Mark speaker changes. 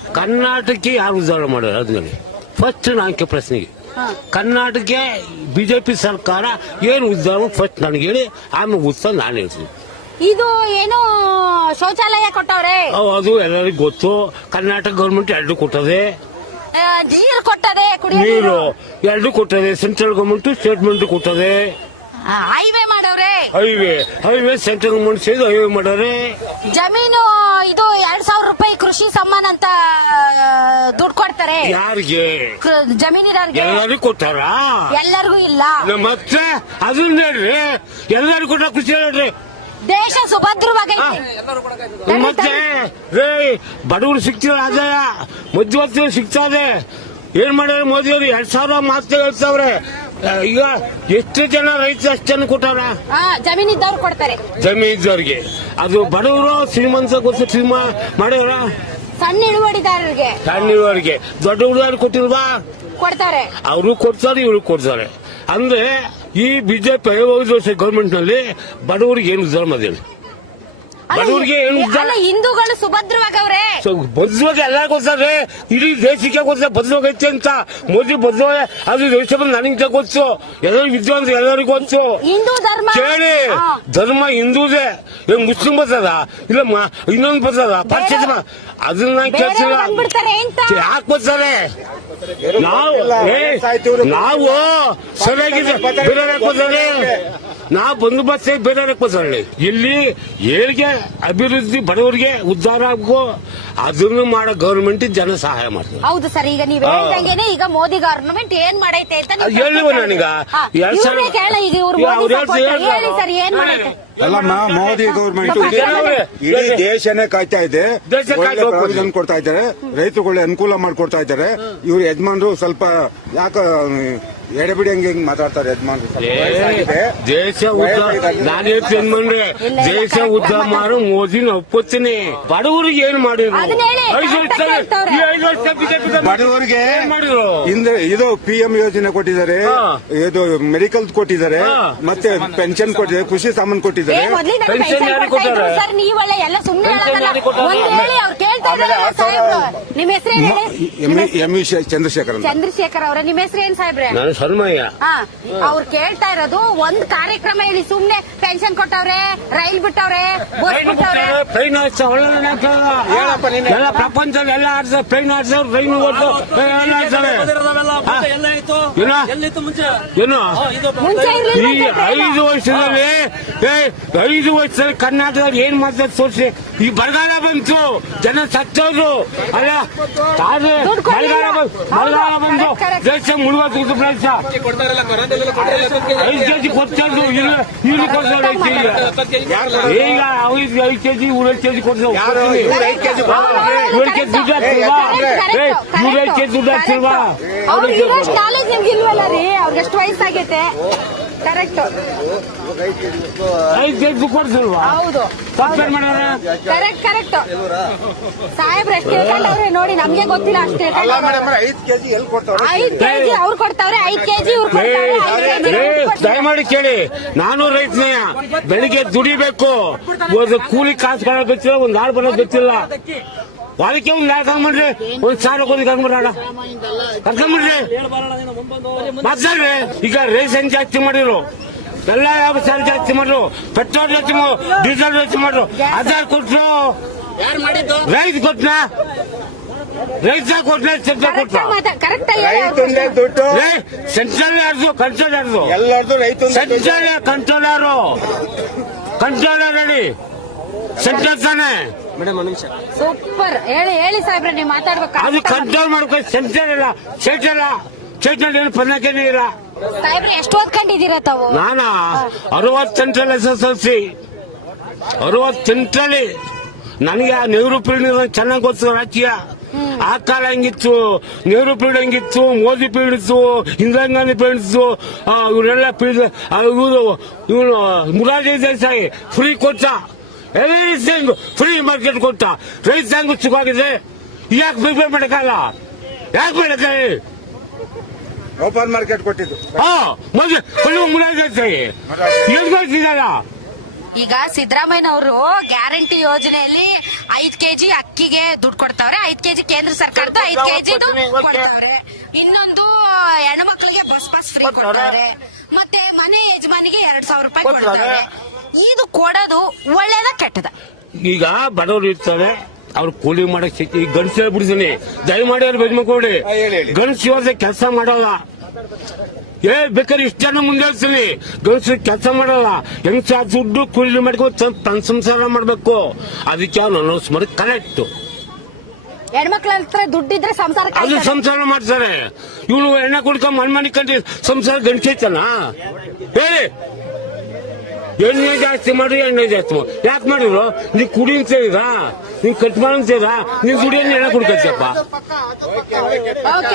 Speaker 1: ಕರ್ನಾಟಕಕ್ಕೆ ಯಾರು ಉದ್ಧಾರ ಮಾಡೋರು ಅದ್ರಲ್ಲಿ ಫಸ್ಟ್ ನಾಲ್ಕು ಪ್ರಶ್ನೆಗೆ ಕರ್ನಾಟಕಕ್ಕೆ ಬಿಜೆಪಿ ಸರ್ಕಾರ ಏನು ಉದ್ಧಾರ ಫಸ್ಟ್ ನನಗೆ ಹೇಳಿ ಆಮೇಲೆ ಉತ್ಸವ ನಾನು ಹೇಳ್ತೀನಿ.
Speaker 2: ಇದು ಏನು ಶೌಚಾಲಯ ಕೊಟ್ಟವ್ರೆ
Speaker 1: ಅದು ಎಲ್ಲರಿಗೂ ಗೊತ್ತು. ಕರ್ನಾಟಕ ಗೌರ್ಮೆಂಟ್ ಎರಡು ಕೊಟ್ಟದೆ,
Speaker 2: ನೀರು ಕೊಟ್ಟದೆ,
Speaker 1: ನೀರು ಎರಡು ಕೊಟ್ಟದೆ. ಸೆಂಟ್ರಲ್ ಗೌರ್ಮೆಂಟ್ ಸ್ಟೇಟ್ ಗೌರ್ಮೆಂಟ್ ಕೊಟ್ಟದೆ.
Speaker 2: ಹೈವೇ ಮಾಡವ್ರೆ,
Speaker 1: ಹೈವೇ ಸೆಂಟ್ರಲ್ ಗೌರ್ಮೆಂಟ್ ಸೇರಿ ಹೈವೇ ಮಾಡವ್ರೆ.
Speaker 2: ಜಮೀನು ಇದು 2,000 ರೂಪಾಯಿ ಕೃಷಿ ಸಮ್ಮಾನ ಅಂತ ದುಡ್ಡು ಕೊಡ್ತಾರೆ.
Speaker 1: ಯಾರಿಗೆ?
Speaker 2: ಜಮೀನಿದಾರ್ಗೆ.
Speaker 1: ಎಲ್ಲರಿಗೂ ಕೊಟ್ಟಾರ?
Speaker 2: ಎಲ್ಲರಿಗೂ ಇಲ್ಲ.
Speaker 1: ಮತ್ತೆ ಅದನ್ನ ಹೇಳ್ರಿ, ಎಲ್ಲರಿಗೂ ಕೊಟ್ಟ ಖುಷಿ ಹೇಳ್ರಿ.
Speaker 2: ದೇಶ ಸುಭದ್ರವಾಗೈತೆ.
Speaker 1: ಮತ್ತೆ ಬಡವರು ಸಿಗ್ತಿರೋ ಆದಾಯ ಮಧ್ಯವರ್ತಿಗಳು ಸಿಗ್ತದೆ. ಏನ್ ಮಾಡ್ಯಾರ ಮೋದಿ ಅವರು? 2,000 ಮಾತ್ರ ಹೇಳ್ತಾವ್ರೆ. ಈಗ ಎಷ್ಟು ಜನ ರೈತರು ಅಷ್ಟು ಜನ ಕೊಟ್ಟಾರ?
Speaker 2: ಜಮೀನಿದ್ದವ್ರು ಕೊಡ್ತಾರೆ.
Speaker 1: ಜಮೀನಿದ್ದವ್ರಿಗೆ. ಅದು ಬಡವರು ಶ್ರೀಮಂತ ಸಿನಿಮಾ ಮಾಡ್ಯಾರ.
Speaker 2: ಸಣ್ಣ ಇಳುವಡಿದಾರರಿಗೆ,
Speaker 1: ದೊಡ್ಡ ಹುಡುಗರು ಕೊಟ್ಟಿಲ್ವಾ?
Speaker 2: ಕೊಡ್ತಾರೆ.
Speaker 1: ಅವರು ಕೊಡ್ತಾರೆ, ಇವರು ಕೊಡ್ತಾರೆ. ಅಂದ್ರೆ ಈ ಬಿಜೆಪಿ 5 ವರ್ಷ ಗವರ್ಮೆಂಟ್ ನಲ್ಲಿ ಬಡವರಿಗೆ ಏನು ಉದ್ಧಾರ ಮಾಡಿಲ್ಲ. ಬಡವರಿಗೆ ಏನು ಉದ್ಧಾರ?
Speaker 2: ಹಿಂದೂಗಳು ಸುಭದ್ರವಾಗವ್ರೆ.
Speaker 1: ಭದ್ರವಾಗಿ ಎಲ್ಲ ಗೊತ್ತಾರೆ, ಇಡೀ ದೇಶಕ್ಕೆ ಗೊತ್ತ ಭದ್ರವಾಗೈತೆ ಅಂತ. ಮೋದಿ ಭದ್ರವಾಗಿ ಅದು ದೇಶ ಬಂದು ನನಗೆ ಗೊತ್ತು, ಎಲ್ಲರಿಗೂ ವಿದ್ವಾಂಸ ಎಲ್ಲರಿಗೂ ಗೊತ್ತು.
Speaker 2: ಹಿಂದೂ ಧರ್ಮ
Speaker 1: ಕೇಳಿ, ಧರ್ಮ ಹಿಂದೂದೇ. ಮುಸ್ಲಿಂ ಬರ್ತದ ಇಲ್ಲ ಇನ್ನೊಂದು ಬರ್ತದ ಪಕ್ಷ, ಅದನ್ನ ಕೇಳ್ತಿಲ್ಲ. ಯಾಕೆ ಬರ್ತಾರೆ? ನಾವು ಸರಿಯಾಗಿದೆ ಬೇರೆ ಬರ್ತಾರೆ. ನಾವು ಬಂದೋಬಸ್ತ್ ಬೇರೆ ಬರ್ತಾರೆ. ಇಲ್ಲಿ ಏಳಿಗೆ ಅಭಿವೃದ್ಧಿ ಬಡವರಿಗೆ ಉದ್ಧಾರ ಆಗೋ ಅದನ್ನು ಮಾಡೋ ಗವರ್ಮೆಂಟ್ ಜನ ಸಹಾಯ ಮಾಡ್ತಾರೆ.
Speaker 2: ಹೌದು ಸರ್. ಈಗ ನೀವು ಹೇಳ್ದಂಗೆನೆ ಈಗ ಮೋದಿ ಗವರ್ನಮೆಂಟ್ ಏನ್ ಮಾಡೈತೆ ಅಂತ
Speaker 1: ಹೇಳಿವ ನನಗ
Speaker 3: ಅಲ್ಲಮ್ಮ, ಮೋದಿ ಗವರ್ಮೆಂಟ್ ಇಡೀ ದೇಶನೇ ಕಾಯ್ತಾ ಇದೆ, ಪ್ರಯೋಜನ ಕೊಡ್ತಾ ಇದ್ದಾರೆ, ರೈತರುಗಳು ಅನುಕೂಲ ಮಾಡ್ಕೊಡ್ತಾ ಇದ್ದಾರೆ. ಇವ್ರು ಯಜಮಾನ್ರು ಸ್ವಲ್ಪ ಯಾಕ ಎಡೆಬಿಡಿ ಹಂಗೆ ಮಾತಾಡ್ತಾರೆ ಯಜಮಾನ್ರು.
Speaker 1: ದೇಶ ನಾನು ಹೇಳ್ತೇನೆ, ದೇಶ ಉದ್ಧಾರ ಮಾಡು ಮೋದಿನ ಒಪ್ಪುತ್ತೀನಿ. ಬಡವರಿಗೆ ಏನು ಮಾಡಿದ್ರು?
Speaker 3: ಬಡವರಿಗೆ ಇದು PM ಯೋಜನೆ ಕೊಟ್ಟಿದ್ದಾರೆ, ಇದು ಮೆಡಿಕಲ್ ಕೊಟ್ಟಿದ್ದಾರೆ, ಮತ್ತೆ ಪೆನ್ಷನ್ ಕೊಟ್ಟಿದ್ದಾರೆ, ಕೃಷಿ ಸಾಮಾನು ಕೊಟ್ಟಿದ್ದಾರೆ.
Speaker 2: ನಿಮ್ಮ ಹೆಸರು?
Speaker 3: ಚಂದ್ರಶೇಖರ್
Speaker 2: ಅವರ. ನಿಮ್ಮ ಹೆಸರು ಏನ್ ಸಾಹೇಬ್ರೆ?
Speaker 1: ಶರ್ಮಯ್ಯ.
Speaker 2: ಅವ್ರು ಕೇಳ್ತಾ ಇರೋದು ಒಂದ್ ಕಾರ್ಯಕ್ರಮ ಹೇಳಿ. ಸುಮ್ನೆ ಪೆನ್ಷನ್ ಕೊಟ್ಟವ್ರೆ, ರೈಲ್ ಬಿಟ್ಟವ್ರೆ, ಬಸ್ ಬಿಟ್ಟವ್ರೆ.
Speaker 1: ಟ್ರೈನ್ ಎಲ್ಲ ಪ್ರಪಂಚದಲ್ಲಿ ಎಲ್ಲ ಆಡ್ತಾರೆ. ಟ್ರೈನ್ ಆಡ್ತಾರೆ, ರೈಲು ಏನು ಈ 5 ವರ್ಷದಲ್ಲಿ 5 ವರ್ಷದಲ್ಲಿ ಕರ್ನಾಟಕದಲ್ಲಿ ಏನ್ ಮಾಡ್ತಾರೆ ತೋರಿಸಿ. ಈ ಬರಗಾಲ ಬಂತು, ಜನ ಸತ್ತೋದ್ರು ಅಲ್ಲ. ಬರಗಾಲ ಬಂದು ದೇಶ ಮುಳುಗೋದು. ಪ್ರದೇಶ 5 ಕೆಜಿ ಕೊಡ್ತಾರೆ, ಇಲ್ಲಿ ಕೊಡ್ತಾರೆ. ಈಗ 5 ಕೆಜಿ 5 ಕೆಜಿ ಕೊಡ್ತಾರೆ. 5 ಕೆಜಿ ದುಡ್ಡು ಹಾಕ್ತಿಲ್ವಾ? 5 ಕೆಜಿ ದುಡ್ಡು ಹಾಕ್ತಿಲ್ವಾ?
Speaker 2: ನಾಲೆಜ್ ನಿಮ್ಗೆ ಇಲ್ವಲ್ಲ ರೀ. ಅವ್ರಿಗೆ ಎಷ್ಟು ವಯಸ್ಸಾಗೈತೆ? ಕರೆಕ್ಟ್.
Speaker 1: 5 ಕೆಜಿ ಕೊಡ್ತಿಲ್ವಾ?
Speaker 2: ಹೌದು, ಕರೆಕ್ಟ್. ಸಾಹೇಬ್ರು ಎಷ್ಟು ತಿಳ್ಕೊಂಡವ್ರೆ ನೋಡಿ, ನಮ್ಗೆ ಗೊತ್ತಿಲ್ಲ ಅಷ್ಟು.
Speaker 3: 5 ಕೆಜಿ ಎಲ್ಲಿ ಕೊಡ್ತಾರೆ?
Speaker 2: 5 ಕೆಜಿ ಅವ್ರು ಕೊಡ್ತಾವ್ರೆ, 5 ಕೆಜಿ ಇವ್ರು ಕೊಡ್ತಾರೆ.
Speaker 1: ದಯಮಾಡಿ ಕೇಳಿ, ನಾನು ರೈತನೇ. ಬೆಳಿಗ್ಗೆ ದುಡಿಬೇಕು, ಕೂಲಿ ಕಾಸು ಕೊಡೋದು ಗೊತ್ತಿಲ್ಲ, ಒಂದ್ ನಾಳು ಬರೋದು ಗೊತ್ತಿಲ್ಲ. ಅದಕ್ಕೆ ಒಂದ್ ನಾಳೆ ಕರ್ಕೊಂಡ್ರಿ, 1,000 ಕೋಟಿ ಕರ್ಕೊಂಡ್ಬಿಡೋಣ, ಕರ್ಕೊಂಡ್ಬಿಡ್ರಿ ಮಾತಾಡ್ರಿ. ಈಗ ರೇಷನ್ ಜಾಸ್ತಿ ಮಾಡಿರು, ಎಲ್ಲ ಸಾಲ ಜಾಸ್ತಿ ಮಾಡ್ರು, ಪೆಟ್ರೋಲ್ ಜಾಸ್ತಿ, ಡೀಸೆಲ್ ಜಾಸ್ತಿ ಮಾಡ್ರು. 1000 ಕೊಟ್ರು, ರೈತ ಕೊಟ್ನ? ರೈತ ಕೊಟ್ಟ? ಸೆಂಟ್ರಲ್ ಕೊಟ್ಟ? ಸೆಂಟ್ರಲ್ ಯಾರ್ದು? ಕಂಟ್ರೋಲ್ ಯಾರ್ದು?
Speaker 3: ಎಲ್ಲರದು ರೈತ.
Speaker 1: ಸೆಂಟ್ರಲ್ ಕಂಟ್ರೋಲರು, ಕಂಟ್ರೋಲರ್ ಹೇಳಿ. ಸೆಂಟ್ರಲ್ ತಾನೆ.
Speaker 2: ಸೂಪರ್. ಹೇಳಿ ಸಾಹೇಬ್ರೆ, ನೀವು ಮಾತಾಡ್ಬೇಕು.
Speaker 1: ಅದು ಕಂಟ್ರೋಲ್ ಮಾಡ್ಕೊಂಡು ಸೆಂಟ್ರಲ್ ಇಲ್ಲ, ಸ್ಟೇಟ್ ಇಲ್ಲ. ಸ್ಟೇಟ್ನಲ್ಲಿ ಏನು ಪನ್ನಕೇನೆ ಇಲ್ಲ.
Speaker 2: ಸಾಹೇಬ್ರೆ ಎಷ್ಟು ಓದ್ಕೊಂಡಿದ್ದೀರಾ ತಾವು?
Speaker 1: ನಾನಾ 60 ಸೆಂಟ್ರಲ್ SSLC, 60 ಸೆಂಟ್ರಲ್. ನನಗೆ ನೆಹರು ಪೀರಿಯಡ್ ಚೆನ್ನಾಗಿ ಗೊತ್ತು ರಾಜಕೀಯ. ಆ ಕಾಲ ಹೆಂಗಿತ್ತು, ನೆಹರು ಪೀರಿಯಡ್ ಹೆಂಗಿತ್ತು, ಮೋದಿ ಪೀರಿಯಡ್ ಇತ್ತು, ಇಂದಿರಾ ಗಾಂಧಿ ಪೀರಿಯಡ್ ಇತ್ತು, ಇವರೆಲ್ಲ ಪೀರಿಯಡ್. ಇವನು ಮುರಾರ್ಜಿ ದೇಸಾಯಿ ಫ್ರೀ ಕೊಟ್ಟ, ಎವ್ರಿಥಿಂಗ್ ಫ್ರೀ ಮಾರ್ಕೆಟ್ ಕೊಟ್ಟ. ರೈತ ಸಂಘ ಸುಖವಾಗಿದೆ. ಯಾಕೆ ಬಿಡುಗಡೆ ಮಾಡಕ್ಕಲ್ಲ? ಯಾಕೆ ಮಾಡಕ್ಕೆ?
Speaker 3: ಓಪನ್ ಮಾರ್ಕೆಟ್ ಕೊಟ್ಟಿದ್ದು
Speaker 1: ಮೊದಲು ಮುರಾರ್ಜಿ ದೇಸಾಯಿ ಏನ್ ಮಾಡ್ತಿದ್ದಲ್ಲ?
Speaker 2: ಈಗ ಸಿದ್ದರಾಮಯ್ಯ ಅವರು ಗ್ಯಾರಂಟಿ ಯೋಜನೆಯಲ್ಲಿ 5 ಕೆಜಿ ಅಕ್ಕಿಗೆ ದುಡ್ಡು ಕೊಡ್ತಾವ್ರೆ, 5 ಕೆಜಿ ಕೇಂದ್ರ ಸರ್ಕಾರದ 5 ಕೆಜಿ ಕೊಡ್ತಾವ್ರೆ. ಇನ್ನೊಂದು ಹೆಣ್ಮಕ್ಳಿಗೆ ಬಸ್ ಪಾಸ್ ಫ್ರೀ ಕೊಡ್ತಾರೆ, ಮತ್ತೆ ಮನೆ ಯಜಮಾನಿಗೆ 2,000 ರೂಪಾಯಿ ಕೊಡ್ತಾರೆ. ಇದು ಕೊಡೋದು ಒಳ್ಳೇದ ಕೆಟ್ಟದ?
Speaker 1: ಈಗ ಬಡವರು ಇರ್ತಾರೆ, ಅವ್ರು ಕೂಲಿ ಮಾಡಕ್ ಸಿಕ್ಕಿ ಈಗ ಗಂಡಸ ಹೇಳ್ಬಿಡ್ತೀನಿ, ದಯಮಾಡಿ ಅವ್ರು ಬೆದ್ಮಕೊಡಿ. ಗಂಡಸ ಇವಾಗ ಕೆಲಸ ಮಾಡಲ್ಲ, ಬೇಕಾದ್ರೆ ಇಷ್ಟ ಜನ ಮುಂದೆ ಹೇಳ್ತೀನಿ, ಗಂಡಸರು ಕೆಲಸ ಮಾಡಲ್ಲ, ಹೆಂಗ್ಸ ದುಡ್ಡು ಕೂಲಿ ಮಾಡ್ಕೊಂಡು ತನ್ನ ಸಂಸಾರ ಮಾಡ್ಬೇಕು. ಅದಕ್ಕೆ ಅವ್ನು ಅನೌನ್ಸ್ ಮಾಡಿ ಕರೆಕ್ಟ್.
Speaker 2: ಹೆಣ್ಮಕ್ಳ ಹತ್ರ ದುಡ್ಡಿದ್ರೆ ಸಂಸಾರ
Speaker 1: ಅದು ಸಂಸಾರ ಮಾಡ್ತಾರೆ. ಇವನು ಎಣ್ಣೆ ಕುಡ್ಕೊಂಡ್ ಮನೆ ಕಂಡು ಸಂಸಾರ ಗಂಟೈತನ ಹೇಳಿ. ಎಣ್ಣೆ ಜಾಸ್ತಿ ಮಾಡ್ರಿ, ಎಣ್ಣೆ ಜಾಸ್ತಿ ಮಾಡಿ ಯಾಕೆ ಮಾಡಿದ್ರು? ನೀವ್ ಕುಡಿ ಅಂತ ಹೇಳಿದ್ರಾ? ನೀವ್ ಕಟ್ ಮಾಡಂತೀರಾ? ನೀವ್ ಕುಡಿಯೋದು ಎಣ್ಣೆ ಕುಡ್ಕೊಳ್ತೀಯಪ್ಪ.